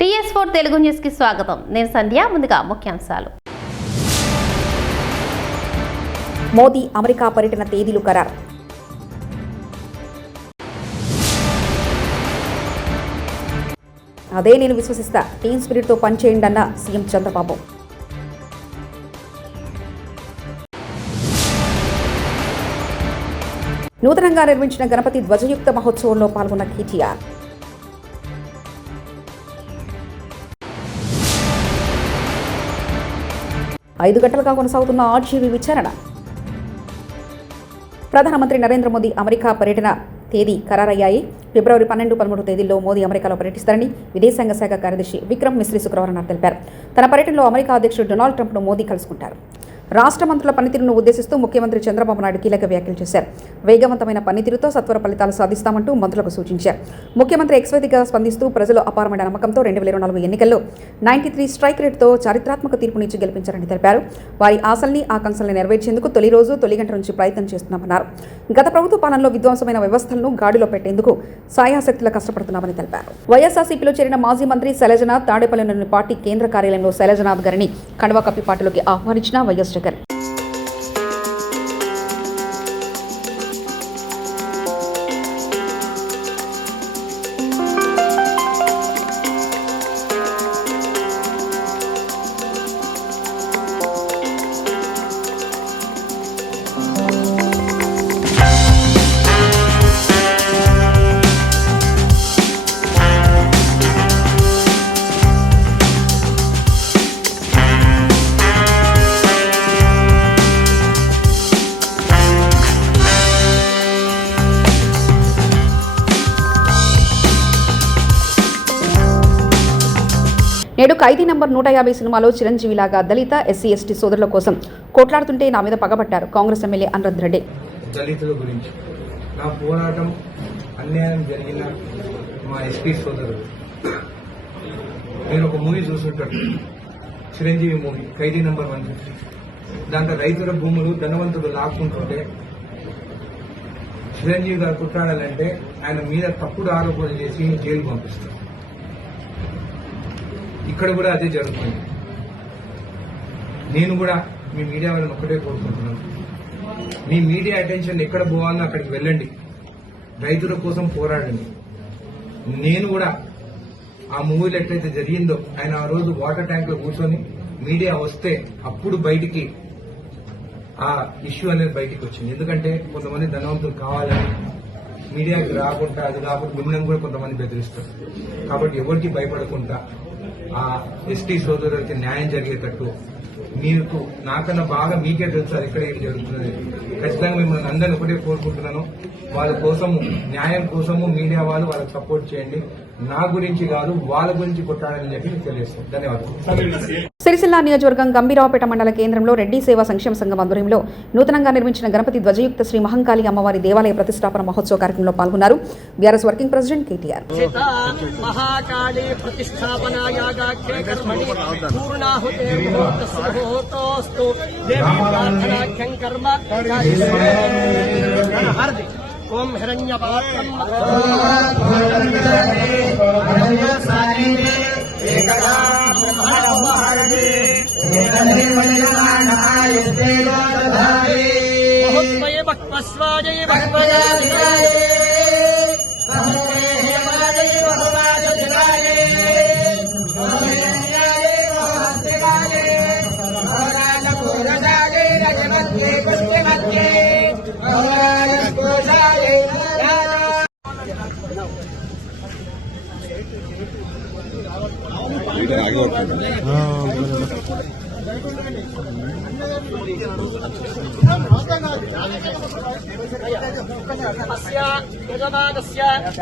TS4 Telugu news కి స్వాగతం. నేను సంధ్య. ముందుగా ముఖ్యాంశాలు. మోదీ అమెరికా పర్యటన తేదీలు ఖరారు. అదే నేను విశ్వసిస్తా, టీమ్ స్పిరిట్తో పనిచేయండి అన్న సీఎం చంద్రబాబు. నూతనంగా నిర్మించిన గణపతి ధ్వజయుక్త మహోత్సవంలో పాల్గొన్న కేటీఆర్. ఐదు గంటలుగా కొనసాగుతున్న ఆర్జీవీ విచారణ. ప్రధానమంత్రి నరేంద్ర మోదీ అమెరికా పర్యటన తేదీ ఖరారయ్యాయి. ఫిబ్రవరి 12, 13 తేదీల్లో మోదీ అమెరికాలో పర్యటిస్తారని విదేశాంగ శాఖ కార్యదర్శి విక్రమ్ మిశ్రీ శుక్రవారం తెలిపారు. తన పర్యటనలో అమెరికా అధ్యక్షుడు డొనాల్డ్ ట్రంప్ను మోదీ కలుసుకుంటారు. రాష్ట్ర మంత్రుల పనితీరును ఉద్దేశిస్తూ ముఖ్యమంత్రి చంద్రబాబు నాయుడు కీలక వ్యాఖ్యలు చేశారు. వేగవంతమైన పనితీరుతో సత్వర ఫలితాలు సాధిస్తామంటూ మంత్రులకు సూచించారు. ముఖ్యమంత్రి ఎక్స్వేదిగా స్పందిస్తూ ప్రజలు అపారమైన నమ్మకంతో 2024 ఎన్నికల్లో 93 స్ట్రైక్ రేటుతో చారిత్రాత్మక తీర్పునిచ్చి గెలిపించారని తెలిపారు. వారి ఆశల్ని ఆకాంక్షల్ని నెరవేర్చేందుకు తొలి రోజు తొలి గంట నుంచి ప్రయత్నం చేస్తున్నామన్నారు. గత ప్రభుత్వ పాలనలో విధ్వంసమైన వ్యవస్థలను గాడిలో పెట్టేందుకు సాయాశక్తులా కష్టపడుతున్నామని తెలిపారు. వైఎస్ఆర్సీపీలో చేరిన మాజీ మంత్రి శైలజనాథ్ తాడేపల్లిలోని పార్టీ కేంద్ర కార్యాలయంలో శైలజనాథ్ గారిని కండువా కప్పి పార్టీలోకి ఆహ్వానించిన వైఎస్ జగన్. నేడు ఖైదీ నంబర్ 150 సినిమాలో చిరంజీవిలాగా దళిత SC/ST సోదరుల కోసం కొట్లాడుతుంటే నా మీద పగబట్టారు కాంగ్రెస్ ఎమ్మెల్యే అనిరుద్ రెడ్డి. దళితుల గురించి నా పోరాటం అన్యాయం జరిగిన మా ఎస్పీ సోదరులు. నేను ఒక మూవీ చూస్తుంటాను, చిరంజీవి మూవీ ఖైదీ నంబర్ 150. దాంట్లో రైతుల భూములు ధనవంతులు లాక్కుంటుంటే చిరంజీవి గారు కొట్లాడాలంటే ఆయన మీద తప్పుడు ఆరోపణలు చేసి జైలు పంపిస్తారు. ఇక్కడ కూడా అదే జరుగుతుంది. నేను కూడా మీ మీడియా వాళ్ళని ఒక్కటే కోరుకుంటున్నాను, మీ మీడియా అటెన్షన్ ఎక్కడ పోవాలో అక్కడికి వెళ్ళండి, రైతుల కోసం పోరాడండి. నేను కూడా ఆ మూవీలో ఎట్లయితే జరిగిందో, ఆయన ఆ రోజు వాటర్ ట్యాంక్ లో కూర్చొని మీడియా వస్తే అప్పుడు బయటికి ఆ ఇష్యూ అనేది బయటికి వచ్చింది. ఎందుకంటే కొంతమంది ధనవంతులు కావాలని మీడియాకి రాకుండా, అది కాకుండా మిమ్మల్ని కూడా కొంతమంది బెదిరిస్తారు. కాబట్టి ఎవరికి భయపడకుండా ఆ ఎస్టీ సోదరులకి న్యాయం జరిగేటట్టు, మీకు నాకన్నా బాగా మీకే తెలుసు అది ఇక్కడ ఏం జరుగుతున్నది. ఖచ్చితంగా మిమ్మల్ని అందరినీ ఒకటే కోరుకుంటున్నాను, వాళ్ళ కోసము న్యాయం కోసము మీడియా వాళ్ళు వాళ్ళకి సపోర్ట్ చేయండి. నా గురించి కాదు, వాళ్ళ గురించి కొట్టాడని చెప్పి తెలియజేస్తాను. ధన్యవాదాలు. సిరిసిల్ల నియోజకవర్గం గంభీరావుపేట మండల కేంద్రంలో రెడ్డి సేవా సంక్షేమ సంఘం ఆధ్వర్యంలో నూతనంగా నిర్మించిన గణపతి ధ్వజయుక్త శ్రీ మహంకాళి అమ్మవారి దేవాలయ ప్రతిష్టాపన మహోత్సవ కార్యక్రమంలో పాల్గొన్నారు బీఆర్ఎస్ వర్కింగ్ ప్రెసిడెంట్ కేటీఆర్. ఓం హిరణ్యపాత్రం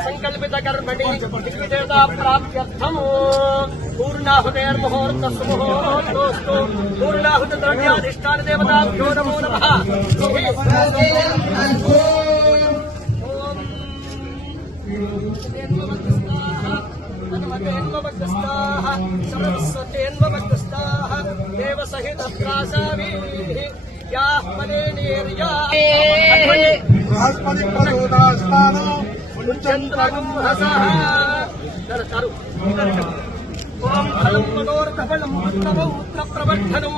సంకల్పిత కర్మణి దేవతా ప్రాప్త్యర్థం పూర్ణాహుతేర్ముహూర్తస్ముహూర్తోస్తు పూర్ణాహుత ద్రవ్యాధిష్టాన దేవతాభ్యో నమో నమః. సరస్వతేన్వమగ్రస్తాః దేవసహిత ప్రాసామీః యాః ఫలేనేర్యా బృహస్పతి ప్రచోదయాత్మానో చంద్రగుంహసః. ధవళం ఉత్తమ ప్రవర్ధనం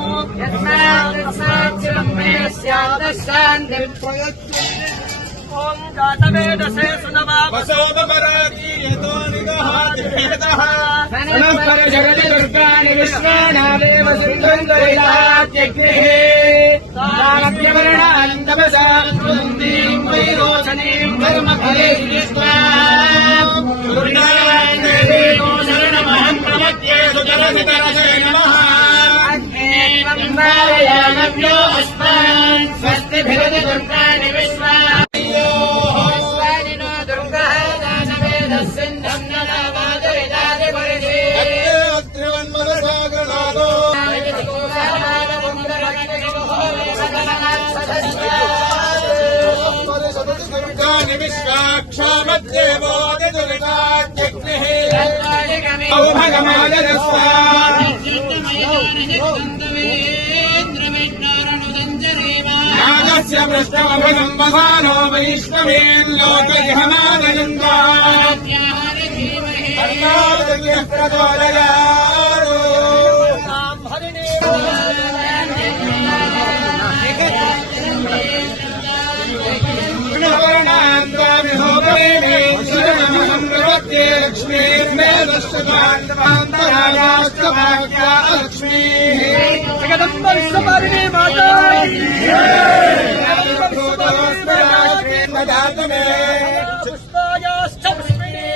ఓం జాతవేదసే జగతి దుర్గాని విశ్వానాదేవ సింధుం దైలాత్యగ్నిః సారభ్యవర్ణాంతమసాంతీం వైరోచనీం ధర్మఫలేస్వాం దుర్గాదేవో శరణమహం ప్రపద్యే సుతరసితరసే నమః అగ్నేయంద్రాయణవ్యో అస్మాన్ స్వస్తిభిరతి దుర్గాని విశ్వా పృష్ఠమభగంబసానో వైష్ణవేల్లోకజహమాదయంతా ప్రచోదయాడు లక్ష్మీ జగదంబ విశ్వపారిణి మాతా పుష్పాయాశ్చ పుష్పిణీ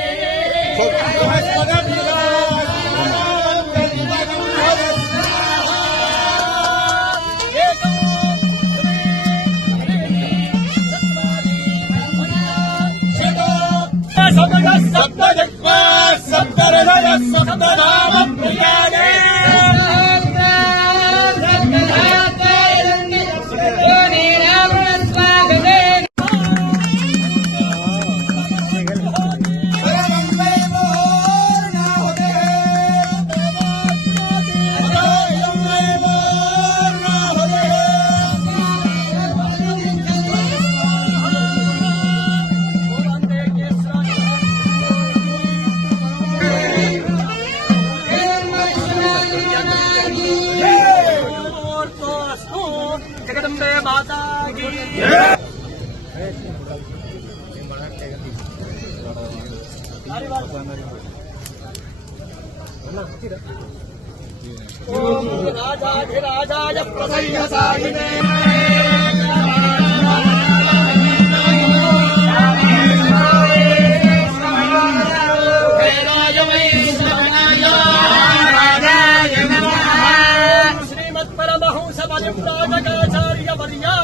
సప్తజగ్వా సప్తరథయ సప్తనామ ప్రియాణే జగదంబే మాతా కీ ఓం రాజాధిరాజాయ ప్రసయ్యసాయినే శ్రీమత్పరమహంస పరివ్రాజకాచార్య వర్యా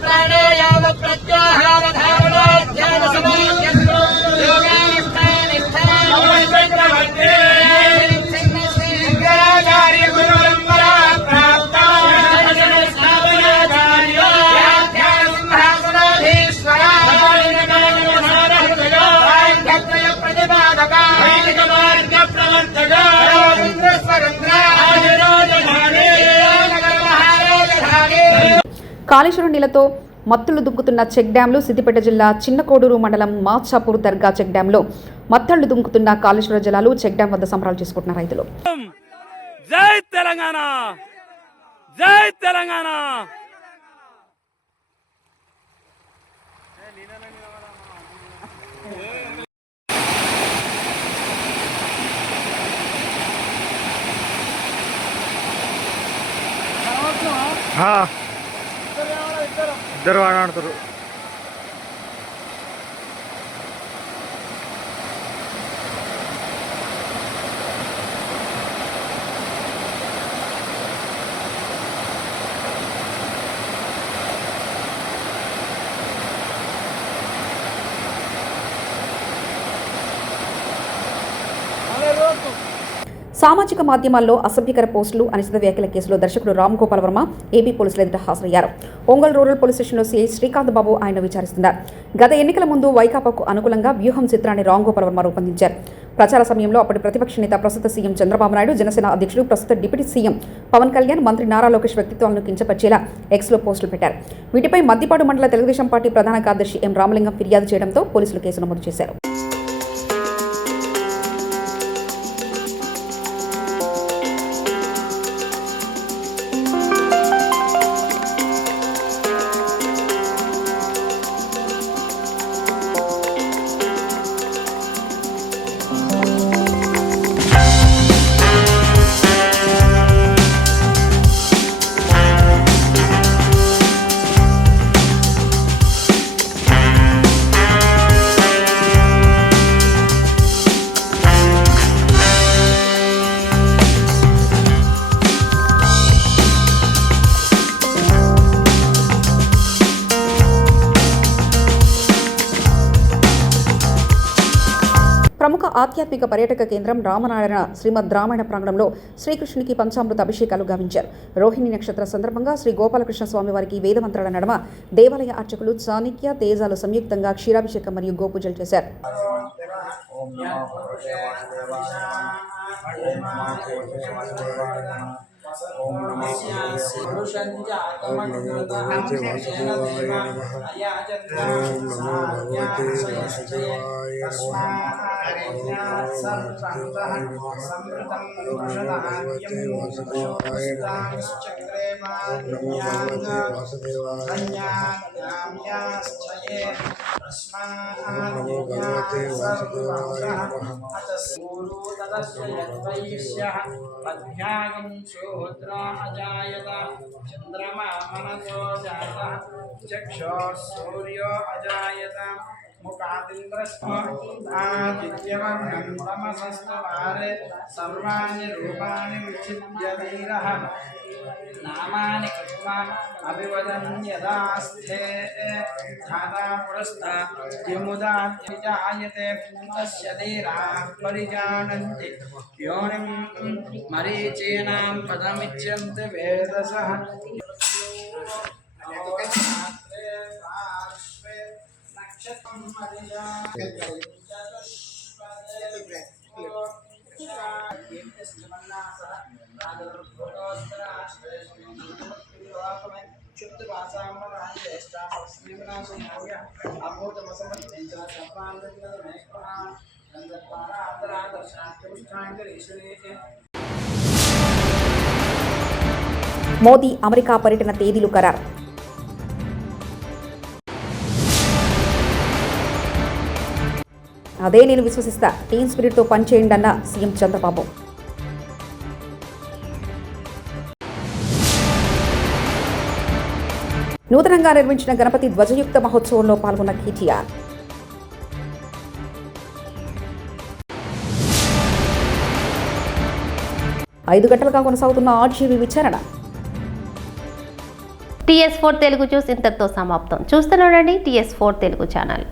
ప్రాణాయామ ప్రత్యాహార ధారణ ధ్యాన సమాధి కాళేశ్వరం నీళ్లతో మత్తులు దుంకుతున్న చెక్ డ్యాంలు సిద్దిపేట జిల్లా చిన్నకోడూరు మండలం మాచాపూర్ దర్గా చెక్ డ్యాంలో మత్తళ్లు దుంకుతున్న కాళేశ్వర జలాలు చెక్ డ్యాం వద్ద సంబరాలు చేసుకుంటున్న రైతులు. జై తెలంగాణ, జై తెలంగాణ. ఇద్దరు ఆడుతారు. సామాజిక మాధ్యమాల్లో అసభ్యకర పోస్టులు, అనుచిత వ్యాఖ్యల కేసులో దర్శకుడు రామ్ గోపాల్ వర్మ ఏపీ పోలీసుల ఎదుట హాజరయ్యారు. ఒంగోలు రూరల్ పోలీస్ స్టేషన్లో సీఐ శ్రీకాంత్ బాబు ఆయన విచారిస్తున్నారు. గత ఎన్నికల ముందు వైకాపాకు అనుకూలంగా వ్యూహం చిత్రాన్ని రామ్ గోపాల్ వర్మ రూపొందించారు. ప్రచార సమయంలో అప్పటి ప్రతిపక్ష నేత ప్రస్తుత సీఎం చంద్రబాబు నాయుడు, జనసేన అధ్యక్షుడు ప్రస్తుత డిప్యూటీ సీఎం పవన్ కళ్యాణ్, మంత్రి నారా లోకేష్ వ్యక్తిత్వాలను కించపరిచేలా ఎక్స్లో పోస్టులు పెట్టారు. వీటిపై మద్దిపాడు మండల తెలుగుదేశం పార్టీ ప్రధాన కార్యదర్శి ఎం రామలింగం ఫిర్యాదు చేయడంతో పోలీసులు కేసు నమోదు చేశారు. ప్రముఖ ఆధ్యాత్మిక పర్యాటక కేంద్రం రామనారాయణ శ్రీమద్ రామాయణ ప్రాంగణంలో శ్రీకృష్ణునికి పంచామృత అభిషేకాలు గావించారు. రోహిణి నక్షత్ర సందర్భంగా శ్రీ గోపాలకృష్ణ స్వామి వారికి వేదమంత్రాల నడమ దేవాలయ అర్చకులు చాణక్య తేజాలు సంయుక్తంగా క్షీరాభిషేకం మరియు గోపూజలు చేశారు. अजायत चंद्रमा मनसो जातः चक्षुः सूर्यो अजायत मुखादिन्द्रस्मादित्यवर्णं तमसस्तवारे सर्वाणि रूपाणि विचित्य वीरः नामानि कृत्वा अभिवदन्यदास्थे धाता पुरस्तात् यमुदात्यजायते तस्य धीराः परिजानन्ति योनिं मरीचीनां पदमिच्छन्ति वेदसः మోదీ అమెరికా పర్యటన తేదీలు ఖరారు. అదే నేను విశ్వసిస్తా, టీమ్ స్పిరిట్తో పనిచేయండి అన్న సీఎం చంద్రబాబు. నూతనంగా నిర్మించిన గణపతి ధ్వజయుక్త మహోత్సవంలో పాల్గొన్న కేటీఆర్. ఐదు గంటలుగా కొనసాగుతున్న ఆర్జీవీ విచారణ. TS4 తెలుగు న్యూస్ ఇంతటితో సమాప్తం. చూస్తూనే ఉండండి TS4 తెలుగు ఛానల్.